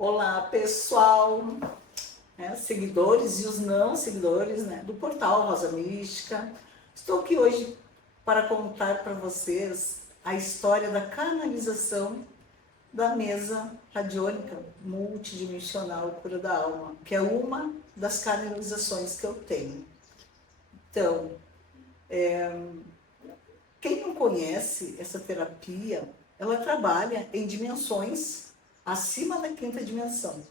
Olá, pessoal, seguidores e os não seguidores, do portal Rosa Mística. Estou aqui hoje para contar para vocês a história da canalização da mesa radiônica multidimensional Cura da Alma, que é uma das canalizações que eu tenho. Então, quem não conhece essa terapia, ela trabalha em dimensões acima da quinta dimensão.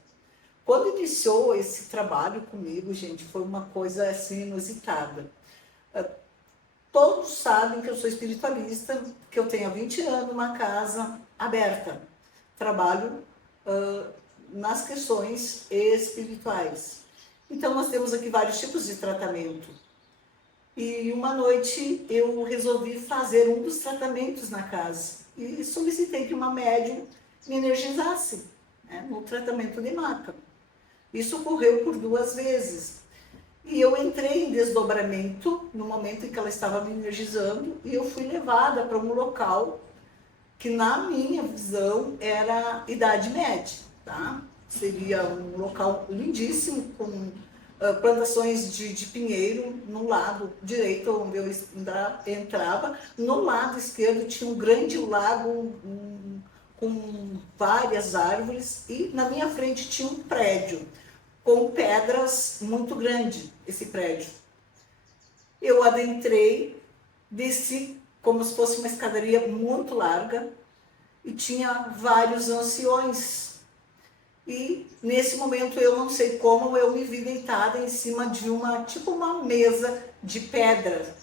Quando iniciou esse trabalho comigo, gente, foi uma coisa assim inusitada. Todos sabem que eu sou espiritualista, que eu tenho há 20 anos uma casa aberta. Trabalho nas questões espirituais. Então, nós temos aqui vários tipos de tratamento. E uma noite eu resolvi fazer um dos tratamentos na casa e solicitei que uma médium me energizasse no tratamento de maca. Isso ocorreu por 2 vezes. E eu entrei em desdobramento no momento em que ela estava me energizando e eu fui levada para um local que, na minha visão, era Idade Média, tá? Seria um local lindíssimo, com plantações de pinheiro no lado direito, onde eu entrava. No lado esquerdo tinha um grande lago com várias árvores e na minha frente tinha um prédio com pedras muito grande, esse prédio. Eu adentrei, desci como se fosse uma escadaria muito larga e tinha vários anciões. E nesse momento eu não sei como eu me vi deitada em cima de uma mesa de pedra,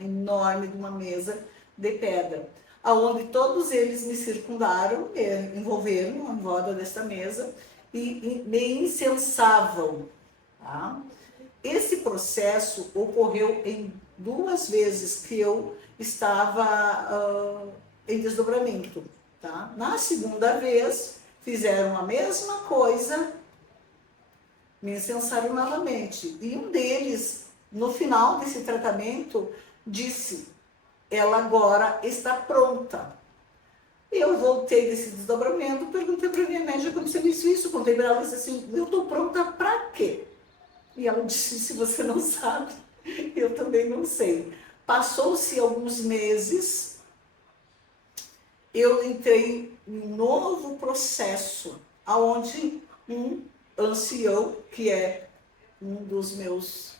enorme, de uma mesa de pedra, aonde todos eles me circundaram, me envolveram em volta dessa mesa e me incensavam. Tá? Esse processo ocorreu em 2 vezes que eu estava em desdobramento. Tá? Na segunda vez, fizeram a mesma coisa, me incensaram novamente. E um deles, no final desse tratamento, disse: ela agora está pronta. Eu voltei desse desdobramento, perguntei para a minha médica como você disse isso, contei para ela e disse assim: eu estou pronta para quê? E ela disse: se você não sabe, eu também não sei. Passou-se alguns meses, eu entrei em um novo processo, onde um ancião, que é um dos meus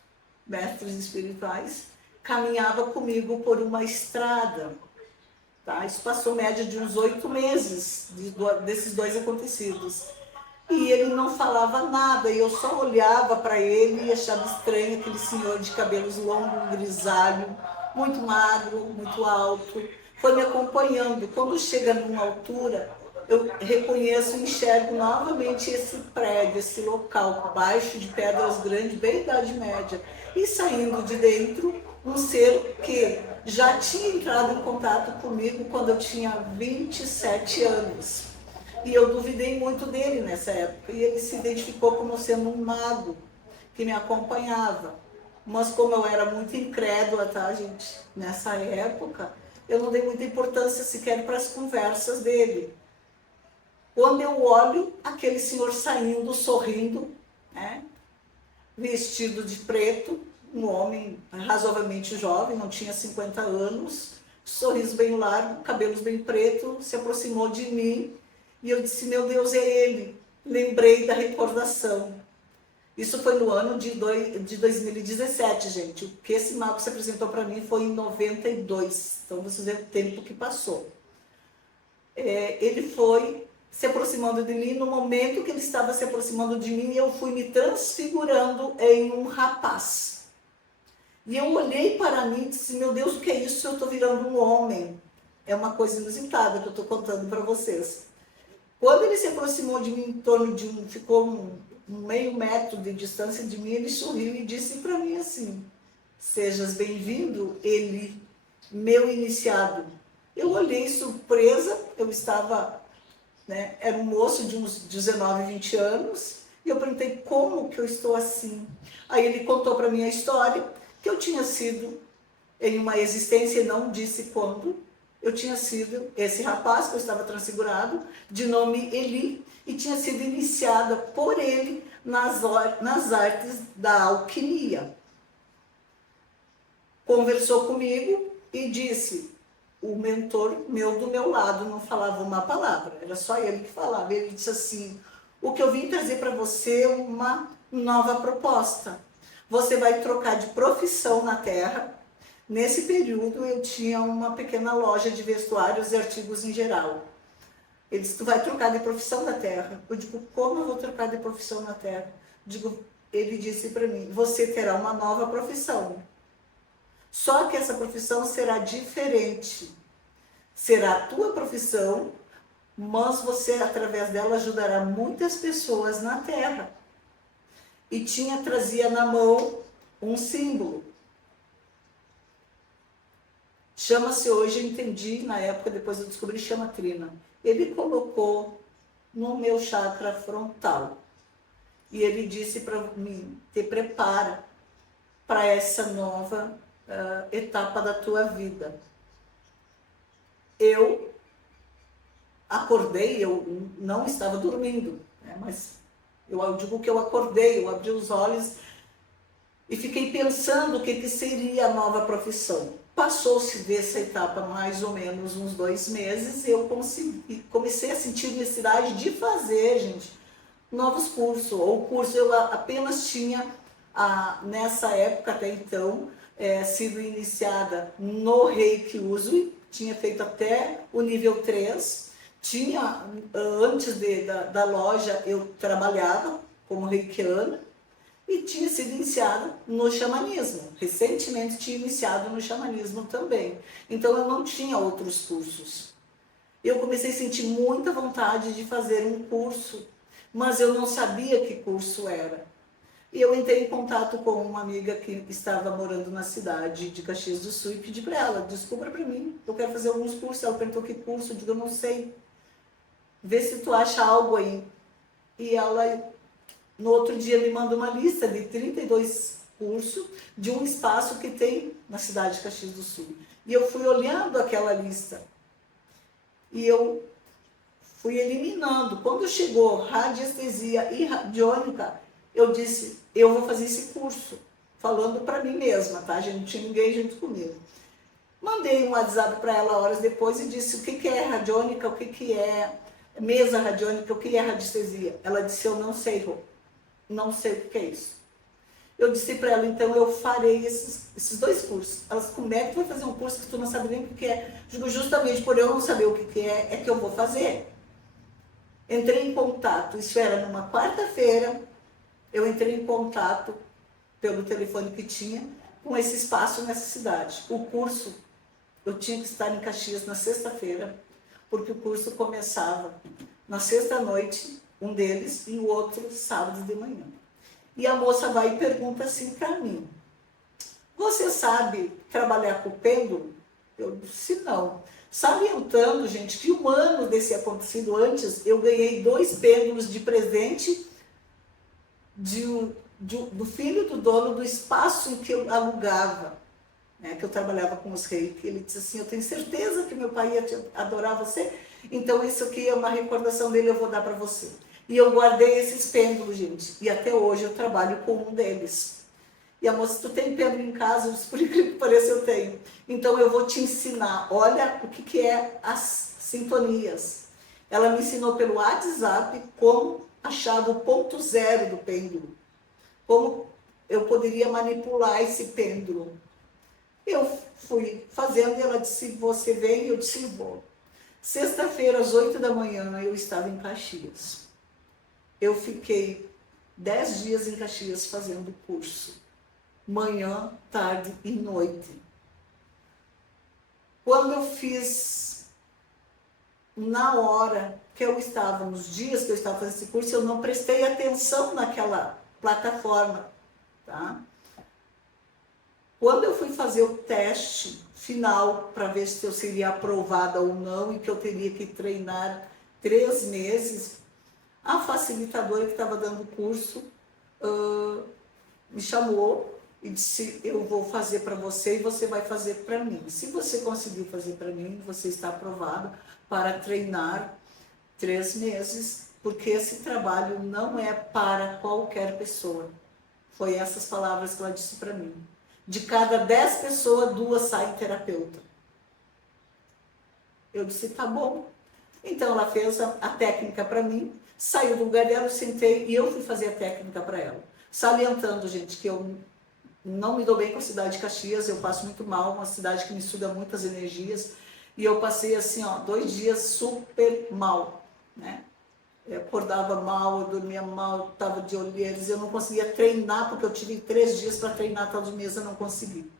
mestres espirituais, caminhava comigo por uma estrada. Tá? Isso passou média de uns 8 meses desses 2 acontecidos. E ele não falava nada, e eu só olhava para ele e achava estranho aquele senhor de cabelos longos, grisalho, muito magro, muito alto. Foi me acompanhando. Quando chega numa altura, eu reconheço e enxergo novamente esse prédio, esse local, baixo de pedras grandes, bem Idade Média. E saindo de dentro, um ser que já tinha entrado em contato comigo quando eu tinha 27 anos. E eu duvidei muito dele nessa época. E ele se identificou como sendo um mago que me acompanhava. Mas como eu era muito incrédula, tá, gente? Nessa época, eu não dei muita importância sequer para as conversas dele. Quando eu olho aquele senhor saindo, sorrindo, vestido de preto, um homem razoavelmente jovem, não tinha 50 anos, sorriso bem largo, cabelos bem pretos, se aproximou de mim e eu disse: meu Deus, é ele. Lembrei da recordação. Isso foi no ano de 2017, gente. O que esse mago se apresentou para mim foi em 92. Então, vocês veem o tempo que passou. Ele foi se aproximando de mim. No momento que ele estava se aproximando de mim, eu fui me transfigurando em um rapaz. E eu olhei para mim e disse: meu Deus, o que é isso? Eu estou virando um homem. É uma coisa inusitada que eu estou contando para vocês. Quando ele se aproximou de mim, em torno de ficou um meio metro de distância de mim, ele sorriu e disse para mim assim: sejas bem-vindo, ele, meu iniciado. Eu olhei surpresa, eu estava, era um moço de uns 19, 20 anos, e eu perguntei: como que eu estou assim? Aí ele contou para mim a história, que eu tinha sido em uma existência, e não disse quando, eu tinha sido, esse rapaz que eu estava transfigurado, de nome Eli, e tinha sido iniciada por ele nas artes da alquimia. Conversou comigo e disse, o mentor meu do meu lado não falava uma palavra, era só ele que falava. Ele disse assim, o que eu vim trazer para você é uma nova proposta. Você vai trocar de profissão na Terra. Nesse período eu tinha uma pequena loja de vestuários e artigos em geral. Ele disse, tu vai trocar de profissão na Terra. Eu digo, como eu vou trocar de profissão na Terra? Ele disse para mim, você terá uma nova profissão. Só que essa profissão será diferente. Será a tua profissão, mas você, através dela, ajudará muitas pessoas na Terra. E trazia na mão um símbolo. Chama-se hoje, eu entendi, na época, depois eu descobri, chama trina. Ele colocou no meu chakra frontal. E ele disse para mim, te prepara para essa nova etapa da tua vida. Eu acordei, eu não estava dormindo, né, mas eu digo que eu acordei, eu abri os olhos e fiquei pensando o que seria a nova profissão. Passou-se dessa etapa mais ou menos uns 2 meses, eu comecei a sentir necessidade de fazer, gente, novos cursos. O curso eu apenas tinha, nessa época até então, sido iniciada no Reiki Usui, tinha feito até o nível 3, antes da loja eu trabalhava como reikiana, e tinha sido iniciada no xamanismo. Recentemente tinha iniciado no xamanismo também. Então eu não tinha outros cursos. Eu comecei a sentir muita vontade de fazer um curso, mas eu não sabia que curso era. E eu entrei em contato com uma amiga que estava morando na cidade de Caxias do Sul e pedi para ela, descubra para mim, eu quero fazer alguns cursos. Ela perguntou que curso, eu digo, eu não sei. Vê se tu acha algo aí. E ela, no outro dia, me manda uma lista de 32 cursos de um espaço que tem na cidade de Caxias do Sul. E eu fui olhando aquela lista. E eu fui eliminando. Quando chegou radiestesia e radiônica, eu disse, eu vou fazer esse curso. Falando para mim mesma, tá? Já não tinha ninguém junto comigo. Mandei um WhatsApp para ela horas depois e disse o que é radiônica, o que é mesa radiônica, o que é radiestesia. Ela disse, eu não sei, Rô. Não sei o que é isso. Eu disse para ela, então eu farei esses 2 cursos. Elas, como é que tu vai fazer um curso que tu não sabe nem o que é? Digo, justamente por eu não saber o que é que eu vou fazer. Entrei em contato, isso era numa quarta-feira, eu entrei em contato pelo telefone que tinha com esse espaço nessa cidade. O curso, eu tinha que estar em Caxias na sexta-feira, porque o curso começava na sexta-noite, um deles, e o outro sábado de manhã. E a moça vai e pergunta assim para mim, você sabe trabalhar com pêndulo? Eu disse não. Salientando, gente, que um ano desse acontecido antes, eu ganhei 2 pêndulos de presente do filho do dono do espaço em que eu alugava, né, que eu trabalhava com os reiki. Ele disse assim, eu tenho certeza que meu pai ia adorar você, então isso aqui é uma recordação dele, eu vou dar para você. E eu guardei esses pêndulos, gente, e até hoje eu trabalho com um deles. E a moça, tu tem pêndulo em casa? Eu disse, por incrível que pareça, eu tenho. Então eu vou te ensinar, olha o que é as sintonias. Ela me ensinou pelo WhatsApp como achava o ponto zero do pêndulo, como eu poderia manipular esse pêndulo. Eu fui fazendo e ela disse, você vem? Eu disse, vou. Sexta-feira, às 8 da manhã, eu estava em Caxias. Eu fiquei 10 dias em Caxias fazendo curso. Manhã, tarde e noite. Quando eu fiz, na hora que eu estava, nos dias que eu estava fazendo esse curso, eu não prestei atenção naquela plataforma, tá? Quando eu fui fazer o teste final para ver se eu seria aprovada ou não e que eu teria que treinar 3 meses, a facilitadora que estava dando o curso me chamou e disse, eu vou fazer para você e você vai fazer para mim. Se você conseguir fazer para mim, você está aprovado para treinar 3 meses, porque esse trabalho não é para qualquer pessoa. Foi essas palavras que ela disse para mim. De cada 10 pessoas, 2 saem terapeuta. Eu disse, tá bom. Então ela fez a técnica para mim, saiu do lugar dela, eu sentei e eu fui fazer a técnica para ela. Salientando, gente, que eu não me dou bem com a cidade de Caxias, eu passo muito mal, uma cidade que me suga muitas energias, e eu passei assim, ó, 2 dias super mal, né? Eu acordava mal, eu dormia mal, estava de olheiras, eu não conseguia treinar, porque eu tive 3 dias para treinar tal de mesa, não consegui.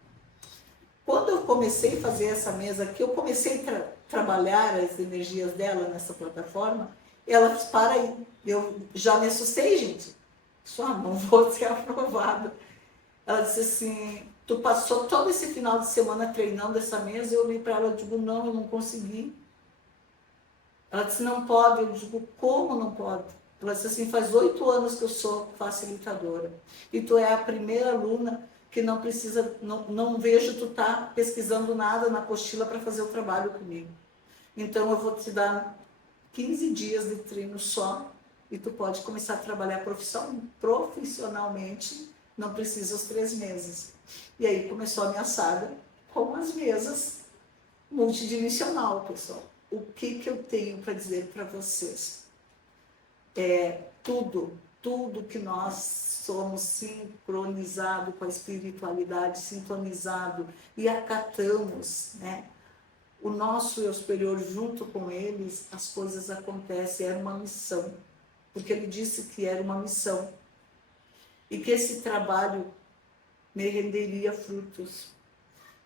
Quando eu comecei a fazer essa mesa aqui, eu comecei a trabalhar as energias dela nessa plataforma, ela disse, para aí, eu já me assustei, gente, só não vou ser aprovada. Ela disse assim, tu passou todo esse final de semana treinando essa mesa? Eu olhei para ela e digo, não, eu não consegui. Ela disse, não pode. Eu digo, como não pode? Ela disse assim, faz 8 anos que eu sou facilitadora. E tu é a primeira aluna que não precisa, não vejo tu tá pesquisando nada na apostila para fazer o trabalho comigo. Então eu vou te dar 15 dias de treino só e tu pode começar a trabalhar profissionalmente, não precisa os 3 meses. E aí começou a minha saga com as mesas multidimensional, pessoal. O que eu tenho para dizer para vocês? Tudo que nós somos sincronizados com a espiritualidade, sintonizado e acatamos, né? O nosso eu superior junto com eles, as coisas acontecem, era uma missão, porque ele disse que era uma missão e que esse trabalho me renderia frutos.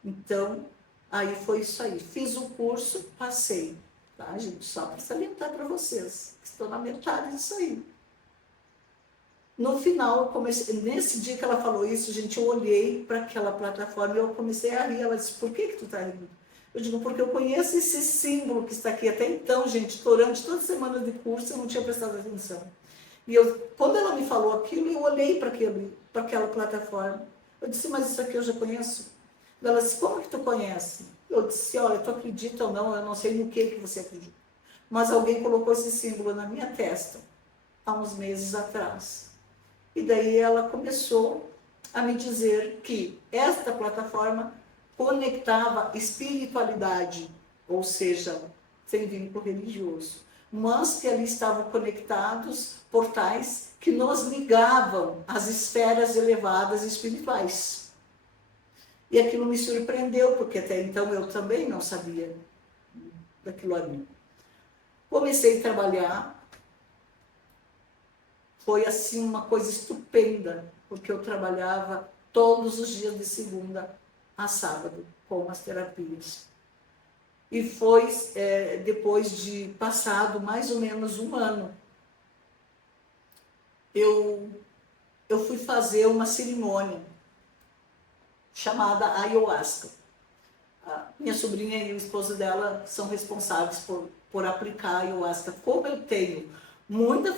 Então, aí foi isso aí. Fiz o curso, passei, tá, gente? Só para salientar para vocês, estou na metade disso aí. No final, eu comecei, nesse dia que ela falou isso, gente, eu olhei para aquela plataforma e eu comecei a rir. Ela disse, por que tu tá rindo? Eu digo, porque eu conheço esse símbolo que está aqui. Até então, gente, durante toda semana de curso, eu não tinha prestado atenção. E quando ela me falou aquilo, eu olhei para aquela plataforma. Eu disse, mas isso aqui eu já conheço. Ela disse, como que tu conhece? Eu disse, olha, tu acredita ou não, eu não sei no que você acredita. Mas alguém colocou esse símbolo na minha testa, há uns meses atrás. E daí ela começou a me dizer que esta plataforma conectava espiritualidade, ou seja, sem vínculo religioso, mas que ali estavam conectados portais que nos ligavam às esferas elevadas espirituais. E aquilo me surpreendeu, porque até então eu também não sabia daquilo ali. Comecei a trabalhar, foi assim uma coisa estupenda, porque eu trabalhava todos os dias de segunda a sábado com as terapias. E foi depois de passado mais ou menos um ano, eu fui fazer uma cerimônia chamada ayahuasca. A minha sobrinha e o esposo dela são responsáveis por aplicar a ayahuasca. Como eu tenho muita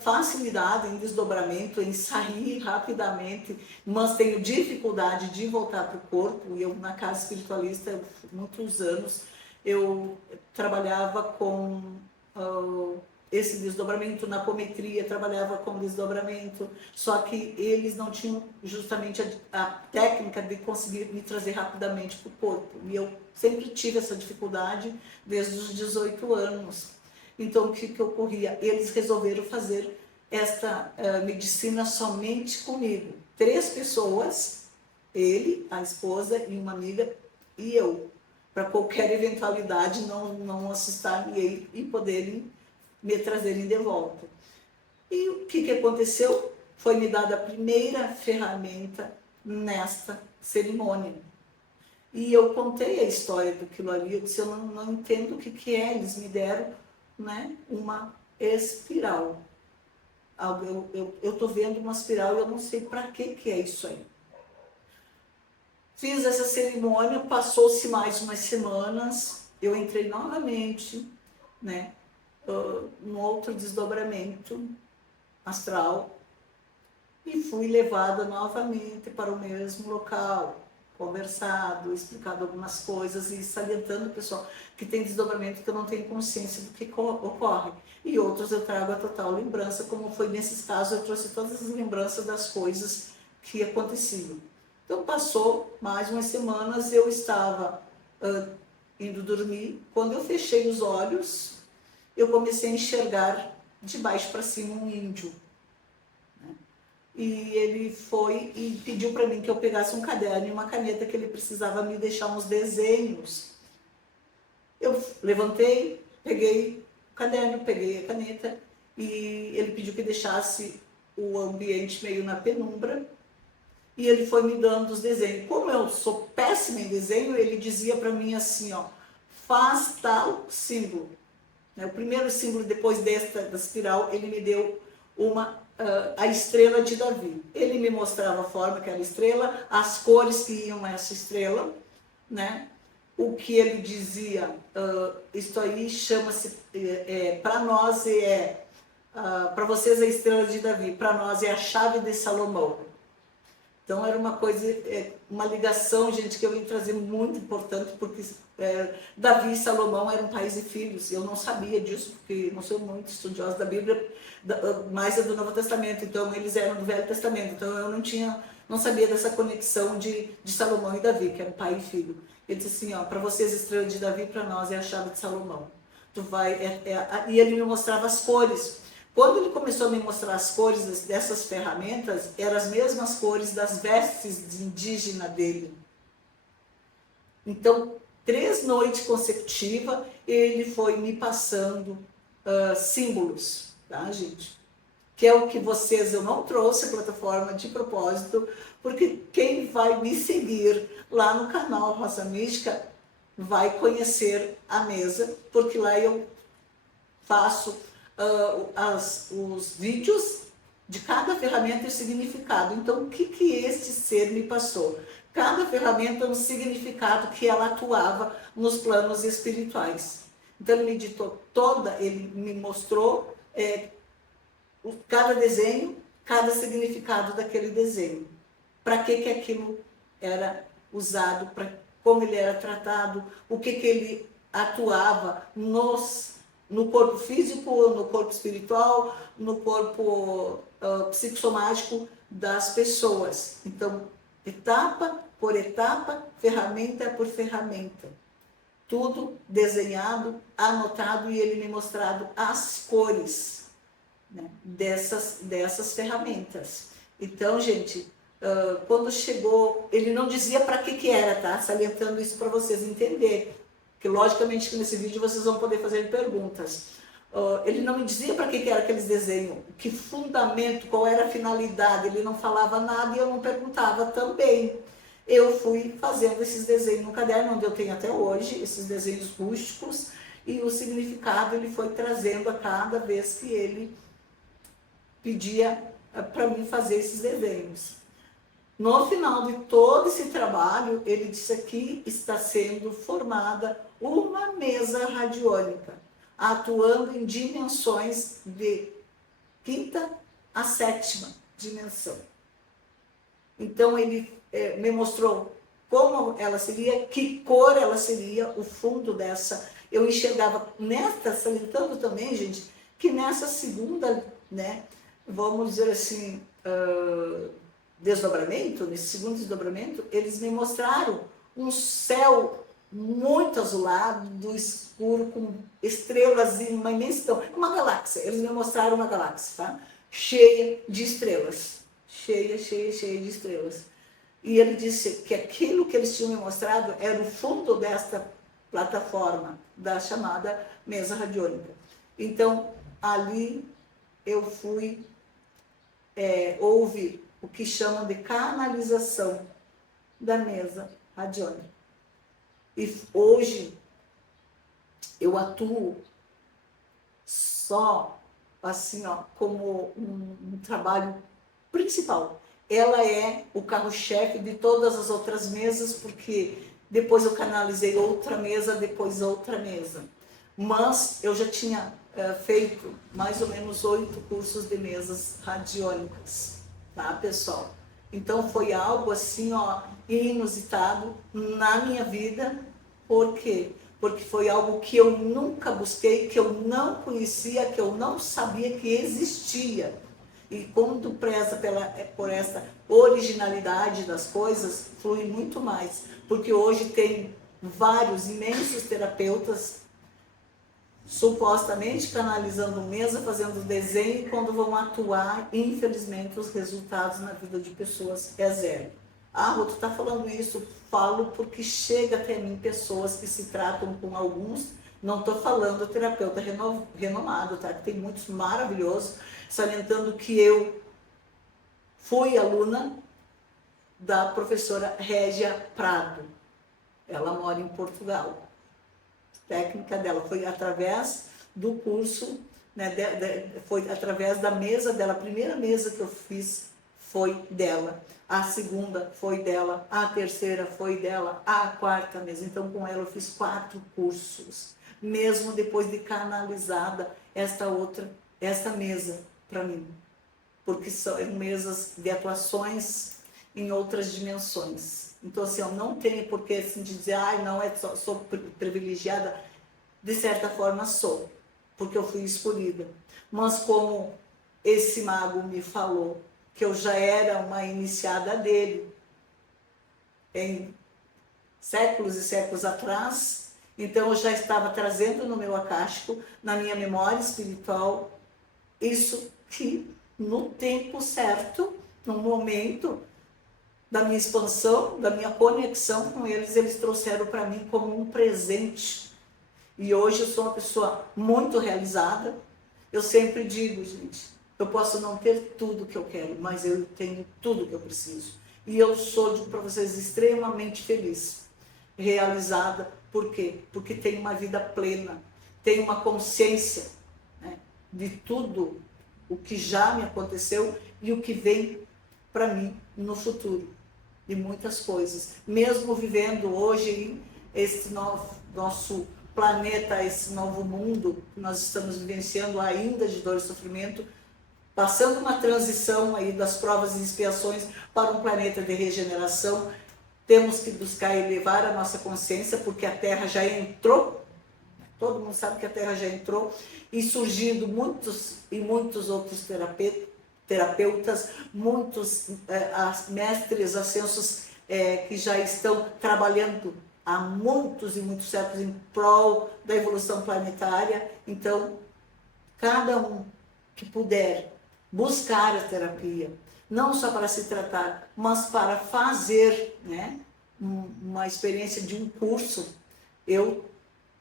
facilidade em desdobramento, em sair rapidamente, mas tenho dificuldade de voltar para o corpo, e eu na casa espiritualista, muitos anos, eu trabalhava com esse desdobramento, na apometria, trabalhava com desdobramento, só que eles não tinham justamente a técnica de conseguir me trazer rapidamente para o corpo, e eu sempre tive essa dificuldade desde os 18 anos. Então, o que ocorria? Eles resolveram fazer esta medicina somente comigo. 3 pessoas, ele, a esposa e uma amiga, e eu, para qualquer eventualidade não assustarem e poderem me trazerem de volta. E o que aconteceu? Foi me dada a primeira ferramenta nesta cerimônia. E eu contei a história daquilo ali, eu disse, eu não entendo o que é, eles me deram, né, uma espiral. Eu estou vendo uma espiral e eu não sei para que é isso aí. Fiz essa cerimônia, passou-se mais umas semanas, eu entrei novamente, né, num outro desdobramento astral, e fui levada novamente para o mesmo local, conversado, explicado algumas coisas e salientando, pessoal, que tem desdobramento que eu não tenho consciência do que ocorre. E outros eu trago a total lembrança, como foi nesses casos, eu trouxe todas as lembranças das coisas que aconteciam. Então passou mais umas semanas, eu estava indo dormir, quando eu fechei os olhos, eu comecei a enxergar de baixo para cima um índio. E ele foi e pediu para mim que eu pegasse um caderno e uma caneta, que ele precisava me deixar uns desenhos. Eu levantei, peguei o caderno, peguei a caneta e ele pediu que deixasse o ambiente meio na penumbra e ele foi me dando os desenhos. Como eu sou péssima em desenho, ele dizia para mim assim, ó, faz tal símbolo. O primeiro símbolo depois da espiral, ele me deu a estrela de Davi. Ele me mostrava a forma que era a estrela, as cores que iam nessa estrela, né? O que ele dizia, isto aí chama-se, para nós para vocês é a estrela de Davi, para nós é a chave de Salomão. Então era uma coisa, uma ligação, gente, que eu vim trazer muito importante, porque Davi e Salomão eram pais e filhos, e eu não sabia disso, porque não sou muito estudiosa da Bíblia, mais é do Novo Testamento, então eles eram do Velho Testamento, então eu não sabia dessa conexão de Salomão e Davi, que eram pai e filho. Ele disse assim, ó, para vocês a estrela de Davi, para nós é a chave de Salomão. E ele me mostrava as cores. Quando ele começou a me mostrar as cores dessas ferramentas, eram as mesmas cores das vestes indígenas dele. Então, 3 noites consecutivas, ele foi me passando símbolos, tá, gente? Que é o que eu não trouxe a plataforma de propósito, porque quem vai me seguir lá no canal Rosa Mística vai conhecer a mesa, porque lá eu faço os vídeos de cada ferramenta e o significado. Então, o que este ser me passou? Cada ferramenta é um significado que ela atuava nos planos espirituais. Então, ele me ditou ele me mostrou cada desenho, cada significado daquele desenho. Para que aquilo era usado, como ele era tratado, o que ele atuava no corpo físico, no corpo espiritual, no corpo psicossomático das pessoas. Então, etapa por etapa, ferramenta por ferramenta. Tudo desenhado, anotado e ele me mostrado as cores, né, dessas ferramentas. Então, gente, quando chegou, ele não dizia para que era, tá? Salientando isso para vocês entenderem. Que logicamente que nesse vídeo vocês vão poder fazer perguntas. Ele não me dizia para que era aqueles desenhos, que fundamento, qual era a finalidade, ele não falava nada e eu não perguntava também. Eu fui fazendo esses desenhos no caderno, onde eu tenho até hoje, esses desenhos rústicos, e o significado ele foi trazendo a cada vez que ele pedia para mim fazer esses desenhos. No final de todo esse trabalho, ele disse aqui está sendo formada uma mesa radiônica, atuando em dimensões de 5ª a 7ª dimensão. Então ele me mostrou como ela seria, que cor ela seria, o fundo dessa. Eu enxergava salientando também, gente, que nessa segunda, né, vamos dizer assim, desdobramento, nesse segundo desdobramento, eles me mostraram um céu muito azulado, escuro, com estrelas em uma imensidão, uma galáxia. Eles me mostraram uma galáxia, tá? Cheia de estrelas, cheia de estrelas. E ele disse que aquilo que eles tinham me mostrado era o fundo desta plataforma, da chamada mesa radiônica. Então, ali eu fui, houve o que chamam de canalização da mesa radiônica. E hoje eu atuo só assim, ó, como um trabalho principal. Ela é o carro-chefe de todas as outras mesas, porque depois eu canalizei outra mesa, depois outra mesa. Mas eu já tinha feito mais ou menos 8 cursos de mesas radiônicas. tá, pessoal? Então foi algo assim, ó, inusitado na minha vida. Por quê? Porque foi algo que eu nunca busquei, que eu não conhecia, que eu não sabia que existia. E quando preza por essa originalidade das coisas, flui muito mais. Porque hoje tem vários imensos terapeutas supostamente canalizando mesa, fazendo desenho, e quando vão atuar, infelizmente, os resultados na vida de pessoas é zero. Ah, Rô, tu tá falando isso? Falo porque chega até mim pessoas que se tratam com alguns, não estou falando terapeuta renomado, tá? Tem muitos maravilhosos, salientando que eu fui aluna da professora Régia Prado. Ela mora em Portugal. Técnica dela foi através do curso, né, foi através da mesa dela. A primeira mesa que eu fiz foi dela, a segunda foi dela, a terceira foi dela, a quarta mesa. Então com ela eu fiz 4 cursos, mesmo depois de canalizada esta mesa para mim, porque são mesas de atuações em outras dimensões. Então, assim, eu não tenho por que assim, dizer, não, sou privilegiada. De certa forma, sou, porque eu fui escolhida. Mas como esse mago me falou que eu já era uma iniciada dele, em séculos e séculos atrás, então eu já estava trazendo no meu acástico, na minha memória espiritual, isso que no tempo certo, no momento da minha expansão, da minha conexão com eles, eles trouxeram para mim como um presente. E hoje eu sou uma pessoa muito realizada. Eu sempre digo, gente, eu posso não ter tudo que eu quero, mas eu tenho tudo que eu preciso. E eu sou, digo para vocês, extremamente feliz, realizada. Por quê? Porque tenho uma vida plena, tenho uma consciência, né, de tudo o que já me aconteceu e o que vem para mim no futuro. De muitas coisas. Mesmo vivendo hoje esse nosso planeta, esse novo mundo que nós estamos vivenciando ainda de dor e sofrimento, passando uma transição aí das provas e expiações para um planeta de regeneração, temos que buscar elevar a nossa consciência, porque a Terra já entrou, todo mundo sabe que a Terra já entrou, e surgindo muitos e muitos outros terapeutas, muitos mestres ascensos que já estão trabalhando há muitos e muitos séculos em prol da evolução planetária. Então, cada um que puder buscar a terapia, não só para se tratar, mas para fazer, né, uma experiência de um curso, eu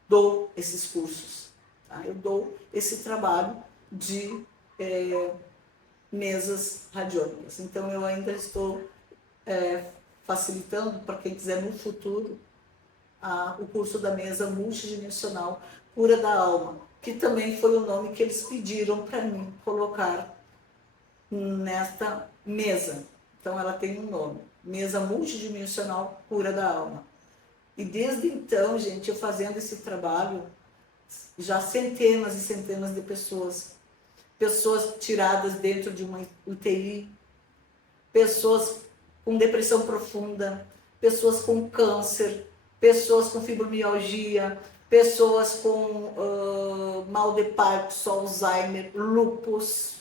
dou esses cursos, tá? Eu dou esse trabalho de mesas radiônicas. Então eu ainda estou facilitando para quem quiser no futuro o curso da mesa multidimensional Cura da Alma, que também foi o nome que eles pediram para mim colocar nesta mesa. Então ela tem um nome, Mesa Multidimensional Cura da Alma. E desde então, gente, eu fazendo esse trabalho, já centenas e centenas de pessoas tiradas dentro de uma UTI, pessoas com depressão profunda, pessoas com câncer, pessoas com fibromialgia, pessoas com mal de Parkinson, Alzheimer, lúpus.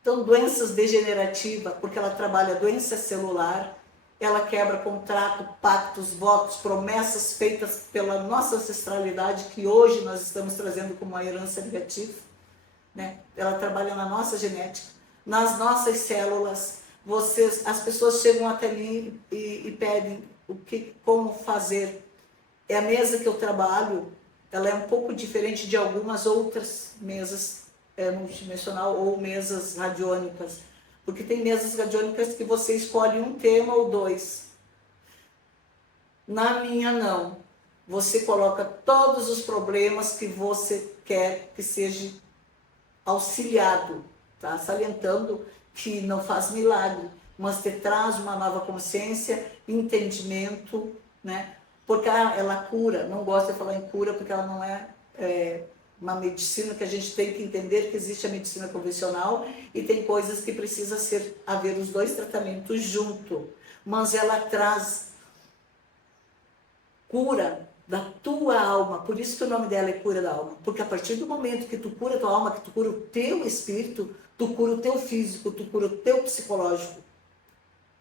Então, doenças degenerativas, porque ela trabalha doença celular, ela quebra contrato, pactos, votos, promessas feitas pela nossa ancestralidade, que hoje nós estamos trazendo como uma herança negativa, né? Ela trabalha na nossa genética, nas nossas células. As pessoas chegam até mim e pedem como fazer. É a mesa que eu trabalho, ela é um pouco diferente de algumas outras mesas multidimensional ou mesas radiônicas, porque tem mesas radiônicas que você escolhe um tema ou 2. Na minha não. Você coloca todos os problemas que você quer que seja auxiliado, tá? Salientando que não faz milagre, mas te traz uma nova consciência, entendimento, né? Porque ela cura, não gosto de falar em cura porque ela não é uma medicina que a gente tem que entender que existe a medicina convencional e tem coisas que precisa haver os dois tratamentos junto, mas ela traz cura da tua alma, por isso que o nome dela é cura da alma, porque a partir do momento que tu cura a tua alma, que tu cura o teu espírito, tu cura o teu físico, tu cura o teu psicológico,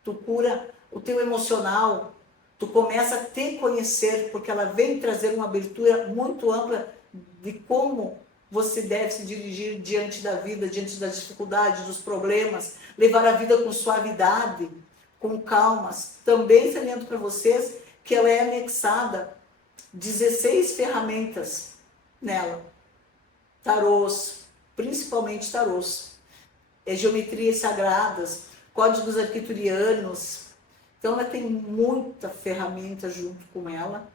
tu cura o teu emocional, tu começa a te conhecer, porque ela vem trazer uma abertura muito ampla de como você deve se dirigir diante da vida, diante das dificuldades, dos problemas, levar a vida com suavidade, com calmas. Também saliento para vocês que ela é anexada 16 ferramentas nela, tarôs, principalmente tarôs, geometrias sagradas, códigos arquiturianos. Então ela tem muita ferramenta junto com ela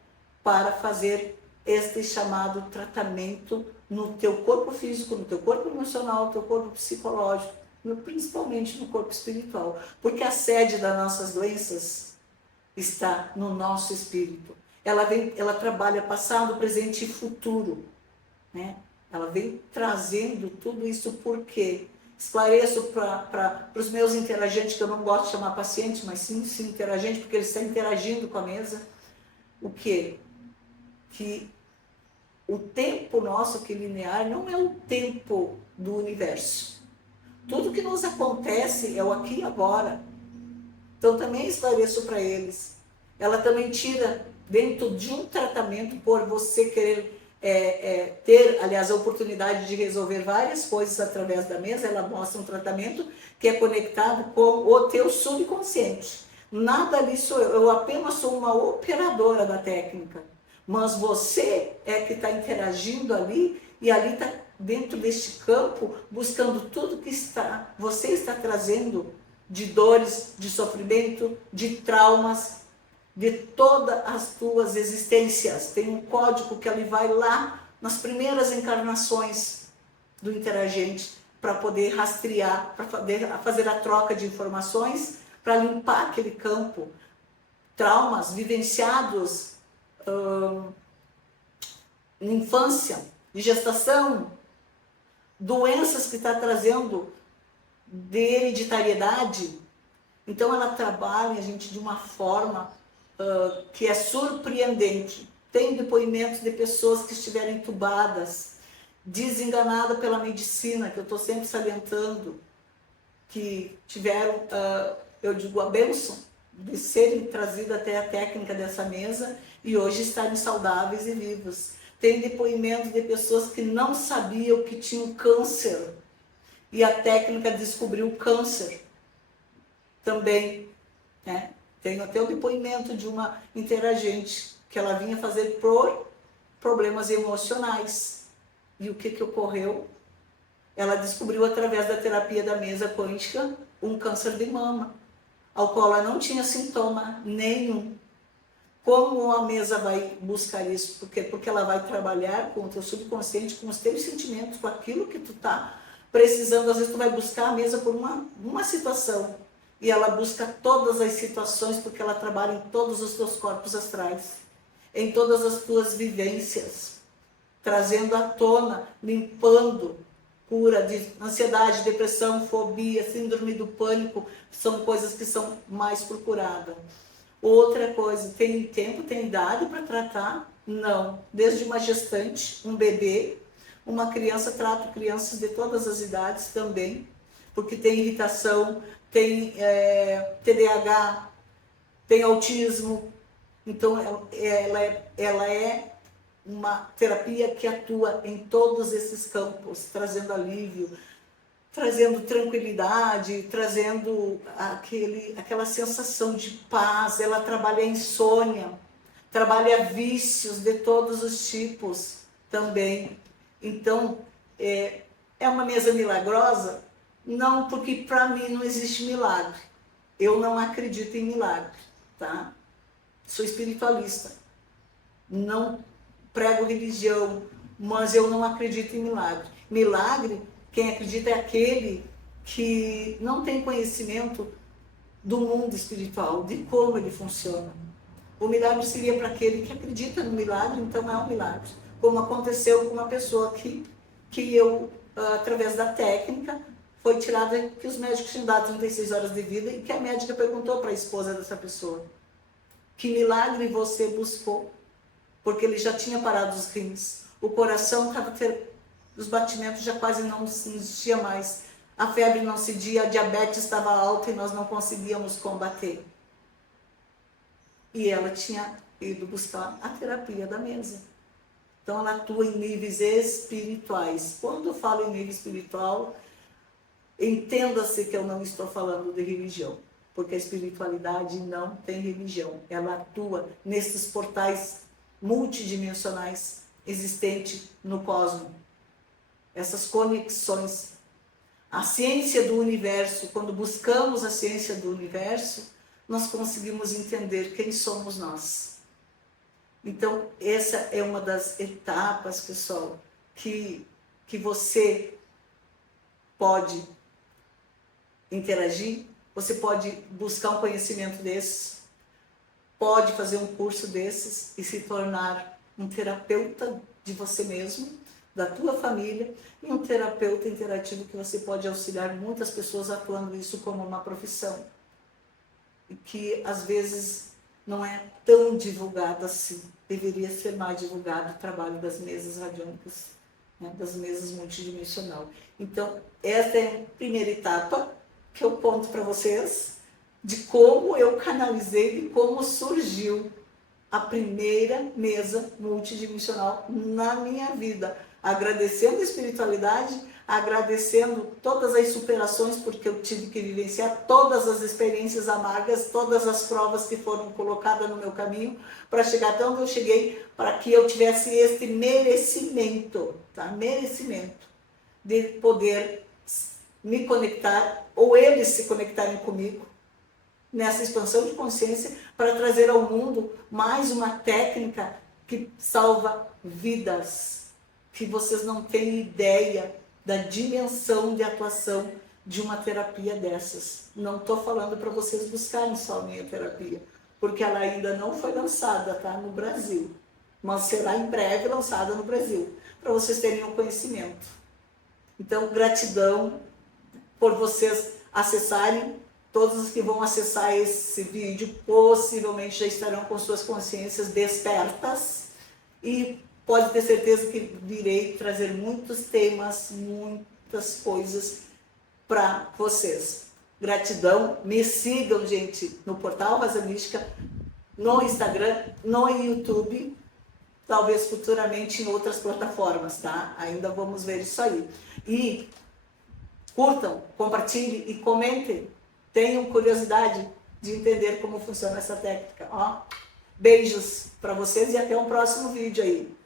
para fazer este chamado tratamento no teu corpo físico, no teu corpo emocional, no teu corpo psicológico, principalmente no corpo espiritual, porque a sede das nossas doenças está no nosso espírito. Ela trabalha passado, presente e futuro, né? Ela vem trazendo tudo isso porque esclareço para os meus interagentes, que eu não gosto de chamar paciente, mas sim interagente, porque eles estão interagindo com a mesa, o quê? Que o tempo nosso que é linear não é o tempo do universo. Tudo que nos acontece é o aqui e agora. Então também esclareço para eles. Ela também tira dentro de um tratamento, por você querer ter, aliás, a oportunidade de resolver várias coisas através da mesa, ela mostra um tratamento que é conectado com o teu subconsciente. Nada ali sou eu apenas sou uma operadora da técnica, mas você é que está interagindo ali, e ali está dentro deste campo, buscando tudo que você está trazendo de dores, de sofrimento, de traumas, de todas as tuas existências. Tem um código que ele vai lá nas primeiras encarnações do interagente para poder rastrear, para fazer a troca de informações, para limpar aquele campo. Traumas vivenciados na infância, de gestação, doenças que está trazendo de hereditariedade. Então ela trabalha, gente, de uma forma que é surpreendente. Tem depoimentos de pessoas que estiveram entubadas, desenganadas pela medicina, que eu estou sempre salientando, que tiveram, eu digo, a bênção de serem trazidas até a técnica dessa mesa e hoje estarem saudáveis e vivos. Tem depoimentos de pessoas que não sabiam que tinham câncer e a técnica descobriu o câncer também, né? Tem até o depoimento de uma interagente que ela vinha fazer por problemas emocionais. E o que ocorreu? Ela descobriu através da terapia da mesa quântica um câncer de mama, ao qual ela não tinha sintoma nenhum. Como a mesa vai buscar isso? Porque ela vai trabalhar com o teu subconsciente, com os teus sentimentos, com aquilo que tu tá precisando. Às vezes tu vai buscar a mesa por uma situação, e ela busca todas as situações, porque ela trabalha em todos os teus corpos astrais, em todas as tuas vivências, trazendo à tona, limpando, cura de ansiedade, depressão, fobia, síndrome do pânico, são coisas que são mais procuradas. Outra coisa, tem tempo, tem idade para tratar? Não. Desde uma gestante, um bebê, uma criança, trato crianças de todas as idades também, porque tem irritação, tem TDAH, tem autismo. Então ela é uma terapia que atua em todos esses campos, trazendo alívio, trazendo tranquilidade, trazendo aquela sensação de paz. Ela trabalha a insônia, trabalha vícios de todos os tipos também. Então, é uma mesa milagrosa? Não, porque para mim não existe milagre. Eu não acredito em milagre, tá? Sou espiritualista, não prego religião, mas eu não acredito em milagre. Milagre, quem acredita é aquele que não tem conhecimento do mundo espiritual, de como ele funciona. O milagre seria para aquele que acredita no milagre, então é um milagre. como aconteceu com uma pessoa que eu, através da técnica, foi tirada, que os médicos tinham dado 36 horas de vida e que a médica perguntou para a esposa dessa pessoa: que milagre você buscou? Porque ele já tinha parado os rins, o coração estava os batimentos já quase não se existia mais, a febre não cedia, a diabetes estava alta e nós não conseguíamos combater. E ela tinha ido buscar a terapia da mesa. Então ela atua em níveis espirituais. Quando eu falo em nível espiritual, entenda-se que eu não estou falando de religião, porque a espiritualidade não tem religião. Ela atua nesses portais multidimensionais existentes no cosmos. Essas conexões. A ciência do universo, quando buscamos a ciência do universo, nós conseguimos entender quem somos nós. Então, essa é uma das etapas, pessoal, que você pode interagir, você pode buscar um conhecimento desses, pode fazer um curso desses e se tornar um terapeuta de você mesmo, da tua família, e um terapeuta interativo que você pode auxiliar muitas pessoas atuando isso como uma profissão. E que às vezes não é tão divulgado assim. Deveria ser mais divulgado o trabalho das mesas radiônicas, né, das mesas multidimensional. Então, essa é a primeira etapa que eu conto para vocês, de como eu canalizei, de como surgiu a primeira mesa multidimensional na minha vida. Agradecendo a espiritualidade, agradecendo todas as superações, porque eu tive que vivenciar todas as experiências amargas, todas as provas que foram colocadas no meu caminho, para chegar até onde eu cheguei, para que eu tivesse esse merecimento, tá? Merecimento de poder me conectar, ou eles se conectarem comigo, nessa expansão de consciência, para trazer ao mundo mais uma técnica que salva vidas, que vocês não têm ideia da dimensão de atuação de uma terapia dessas. Não estou falando para vocês buscarem só a minha terapia, porque ela ainda não foi lançada, tá, no Brasil, mas será em breve lançada no Brasil, para vocês terem um conhecimento. Então, gratidão por vocês acessarem. Todos os que vão acessar esse vídeo possivelmente já estarão com suas consciências despertas, e pode ter certeza que virei trazer muitos temas, muitas coisas para vocês. Gratidão, me sigam, gente, no Portal Rosa Mística, no Instagram, no YouTube, talvez futuramente em outras plataformas, tá? Ainda vamos ver isso aí. E curtam, compartilhem e comentem. Tenham curiosidade de entender como funciona essa técnica. Ó, beijos para vocês e até o próximo vídeo aí.